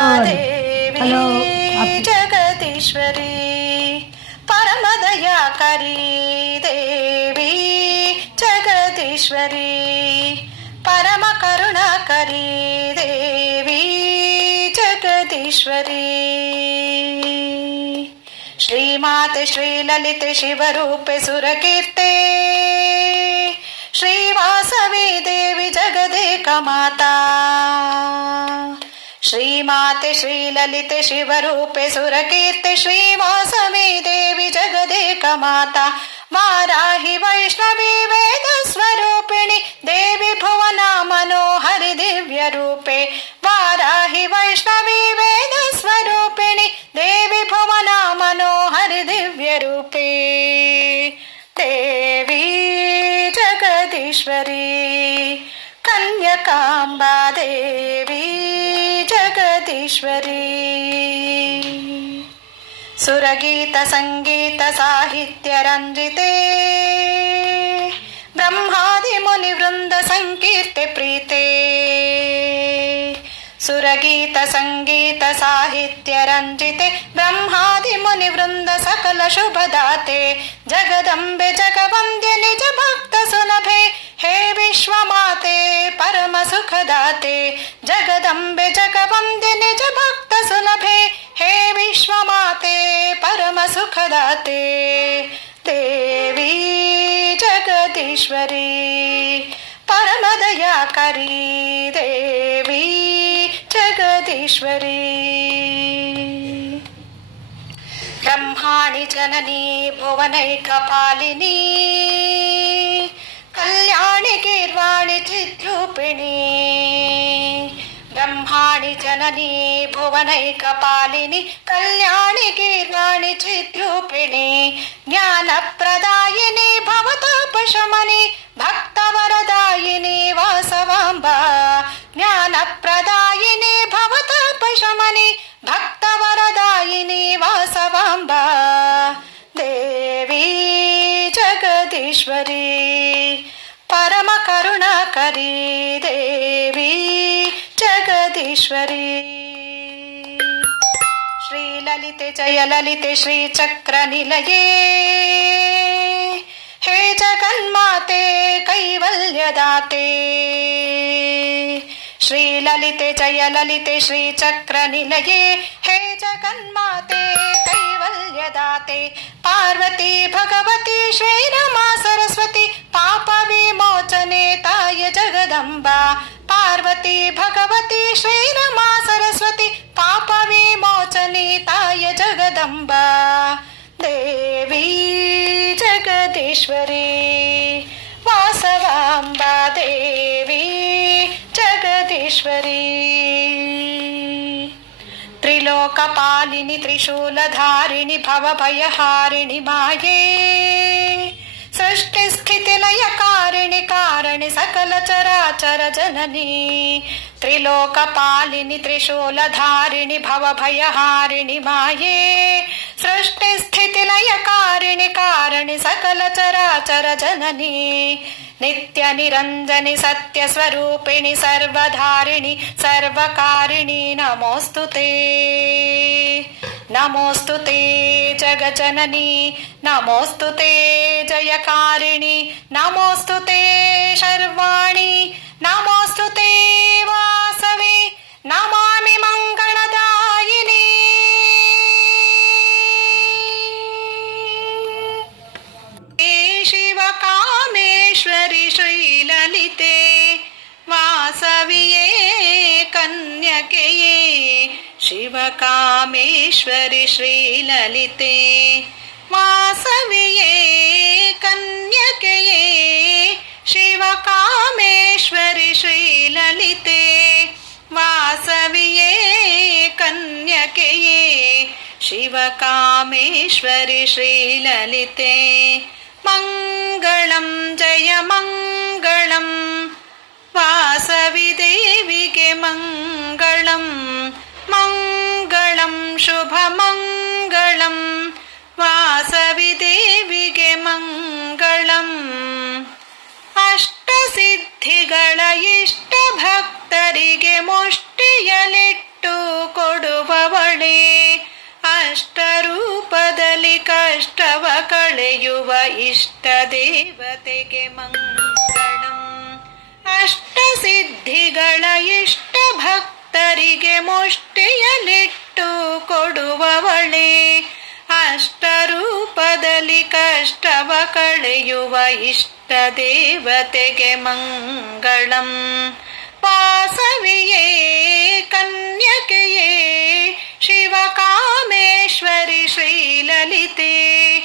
ದೇವಿ ಜಗದೀಶ್ವರಿ ಪರಮದಯಾಕರಿ ದೇವಿ ಜಗದೀಶ್ವರಿ ಪರಮ ಕರುಣಾಕರಿ ದೇವಿ ಜಗದೀಶ್ವರಿ ಶ್ರೀಮಾತೆ ಶ್ರೀಲಲಿತೆ ಶಿವರೂಪೆ ಸುರಕೀರ್ತೆ ಶ್ರೀವಾಸವಿ ದೇವಿ ಜಗದೇಕ ಮಾತಾ ಶ್ರೀಮಾತೆ ಶ್ರೀಲಲಿತೆ ಶಿವರೂಪೆ ಸುರಕೀರ್ತೆ ಶ್ರೀವಾಸವಿ ದೇವಿ ಜಗದೇಕ ಮಾತಾ ವಾರಾಹಿ ವೈಷ್ಣವಿ ವೇದ ಸ್ವರೂಪಿಣಿ ದೇವಿ ಭುವನ ಮನೋಹರಿ ದಿವ್ಯ ರೂಪೆ ವಾರಾಹಿ ವೈಷ್ಣವಿ ವೇದ ಸ್ವರೂಪಿಣಿ ದೇವಿ ಭುವನ ಮನೋಹರಿ ದಿವ್ಯ ರೂಪೆ ದೇವಿ ಜಗದೀಶ್ವರಿ ಕನ್ಯಕಾಂಬಾ ದೇವಿ ಜಗದೀಶ್ವರಿ ಸುರಗೀತ ಸಂಗೀತ ಸಾಹಿತ್ಯ ರಂಜಿತೆ ಬ್ರಹ್ಮಾದಿ ಮುನಿ ವೃಂದ ಸಂಕೀರ್ತೆ ಪ್ರೀತೆ ಸುರಗೀತ ಸಂಗೀತ ಸಾಹಿತ್ಯ ರಂಜಿತೆ ಬ್ರಹ್ಮಾದಿ ಮುನಿ ವೃಂದ ಸಕಲ ಶುಭದಾತೆ ಜಗದಂಬೆ ಜಗವಂದ್ಯ ನಿಜ ಭಕ್ತ ಸುಲಭೆ ಹೇ ವಿಶ್ವಮಾತೆ ಪರಮ ಸುಖದಾತೆ ಜಗದಂಬೆ ಜಗವಂದ್ಯ ನಿಜ ಭಕ್ತ ಸುಲಭೆ ಹೇ ವಿಶ್ವಮಾತೆ ಪರಮ ಸುಖದಾತೆ ದೇವಿ ಜಗದೀಶ್ವರಿ ಪರಮದಯಾಕರಿ ದೇವಿ ಜಗದೀಶ್ವರಿ ಬ್ರಹ್ಮಾಣಿ ಜನನಿ ಭುವನೈಕಪಾಲಿನಿ ಕಲ್ಯಾಣಿ ಗೀರ್ವಾಣಿ ಚಿದ್ರೂಪಿಣಿ ಬ್ರಹ್ಮಾಣಿ ಜನನಿ ಭುವನೈಕಪಾಲಿನಿ ಕಲ್ಯಾಣಿ ಗೀರ್ವಾಣಿ ಚಿದ್ರೂಪಿಣಿ ಜ್ಞಾನಪ್ರದಾಯಿನಿ ಭವತಾಪಶಮನಿ ಭಕ್ತವರದಾಯಿನಿ ವಾಸವಾಂಬ ಜ್ಞಾನಪ್ರದಾಯಿನಿ ಭವತಾಪಶಮನಿ ಭಕ್ತವರದಾಯಿನಿ ವಾಸವಾಂಬ ದೇವಿ ಜಗದೀಶ್ವರಿ ಪರಮ ಕರುಣಾಕರಿ ದೇವಿ ಜಗದೀಶ್ವರಿ ಶ್ರೀಲಲಿತೆ ಜಯಲಲಿತೆ ಶ್ರೀಚಕ್ರ ನಿಲಯೇ ಹೇ ಜಗನ್ಮಾತೆ ಕೈವಲ್ಯದಾತೆ ಶ್ರೀಲಲಿತೆ ಜಯಲಲಿತೆ ಶ್ರೀಚಕ್ರ ನಿಲಯೇ ಹೇ ಜಗನ್ಮಾತೆ ಕೈವಲ್ಯದಾತೆ ಪಾರ್ವತಿ ಭಗವತಿ ಶ್ರೀರಮಾ ಸರಸ್ವತಿ ಪಾಪ ವಿಮೋಚನೆ ತಾಯ ಜಗದಂಬಾ ಪಾರ್ವತಿ ಭಗವತಿ ಶ್ರೀರಮಾ ಸರಸ್ವತಿ ಪಾಪ ವಿಮೋಚನೆ ತಾಯ ಜಗದಂಬಾ ದೇವಿ ಜಗದೀಶ್ವರಿ ವಾಸವಾಂಬಾ ದೇವಿ ಜಗದೀಶ್ವರಿ ತ್ರಿಲೋಕಪಾಲಿನಿ ತ್ರಿಶೂಲಧಾರಿಣಿ ಭವಭಯಹಾರಿಣಿ ಮಾಯೇ ಸೃಷ್ಟಿ ಸ್ಥಿತಿ ಲಯ ಕಾರಿಣಿ ಕಾರಣಿ ಸಕಲ ಚರಾಚರ ಜನನಿ ತ್ರಿಲೋಕಪಾಲಿನಿ ತ್ರಿಶೂಲಧಾರಿಣಿ ಭವಭಯಹಾರಿಣಿ ಮಾಯೇ ಸೃಷ್ಟಿ ಸ್ಥಿತಿ ಲಯ ಕಾರಿಣಿ ಕಾರಣಿ ಸಕಲ ಚರಾಚರ ಜನನಿ ನಿತ್ಯ ನಿರಂಜನಿ ಸತ್ಯ ಸ್ವರೂಪಿಣಿ ಸರ್ವಧಾರಿಣಿ ಸರ್ವಕಾರಿಣಿ ನಮೋಸ್ತುತೇ ನಮೋಸ್ತುತೇ ಜಗಜನನಿ ನಮೋಸ್ತುತೇ ಜಯಕಾರಿಣಿ ನಮೋಸ್ತುತೇ ಶರ್ವಾಣಿ ನಮೋಸ್ತುತೇ ವಾಸವಿ ನಮಾಮಿ ಮಂಗಳದಾಯಿನಿ ಹೇ ಶಿವಕಾಮೇಶ್ವರಿ ಶ್ರೀಲಲಿತೆ ವಾಸವಿಯೇ ಕನ್ಯಕೆಯೇ ಶಿವಕಾಮೇಶ್ವರಿ ಶ್ರೀಲಲಿತೆ ವಾಸವಿಯೇ ಕನ್ಯಕೆಯೇ ಶಿವಕಾಮೇಶ್ವರಿ ಶ್ರೀಲಲಿತೆ ವಾಸವಿಯೇ ಕನ್ಯಕೆಯೇ ಶಿವಕಾಮೇಶ್ವರಿ ಶ್ರೀಲಲಿತೆ ಮಂಗಳಂ ಜಯ ಮಂಗಳಂ ವಾಸವಿ ದೇವಿಗೆ ಮಂಗಳಂ ಮಂಗಳಂ ಶುಭ ಮಂಗಳಂ ವಾಸವಿ ದೇವಿಗೆ ಮಂಗಳಂ ಅಷ್ಟಸಿದ್ಧಿಗಳ ಇಷ್ಟ ಭಕ್ತರಿಗೆ ಮುಷ್ಟಿಯಲಿಟ್ಟು ಕೊಡು ಇಷ್ಟ ದೇವತೆಗೆ ಮಂಗಳಂ. ಅಷ್ಟಸಿದ್ಧಿಗಳ ಇಷ್ಟ ಭಕ್ತರಿಗೆ ಮುಷ್ಟಿಯಲಿಟ್ಟು ಕೊಡುವವಳೇ. ಅಷ್ಟರೂಪದಲ್ಲಿ ಕಷ್ಟವ ಕಳೆಯುವ ಇಷ್ಟ ದೇವತೆಗೆ ಮಂಗಳಂ. ವಾಸವಿಯೇ ಕನ್ಯಕೆಯೇ ಶಿವಕಾಮೇಶ್ವರಿ ಶ್ರೀಲಲಿತೆ.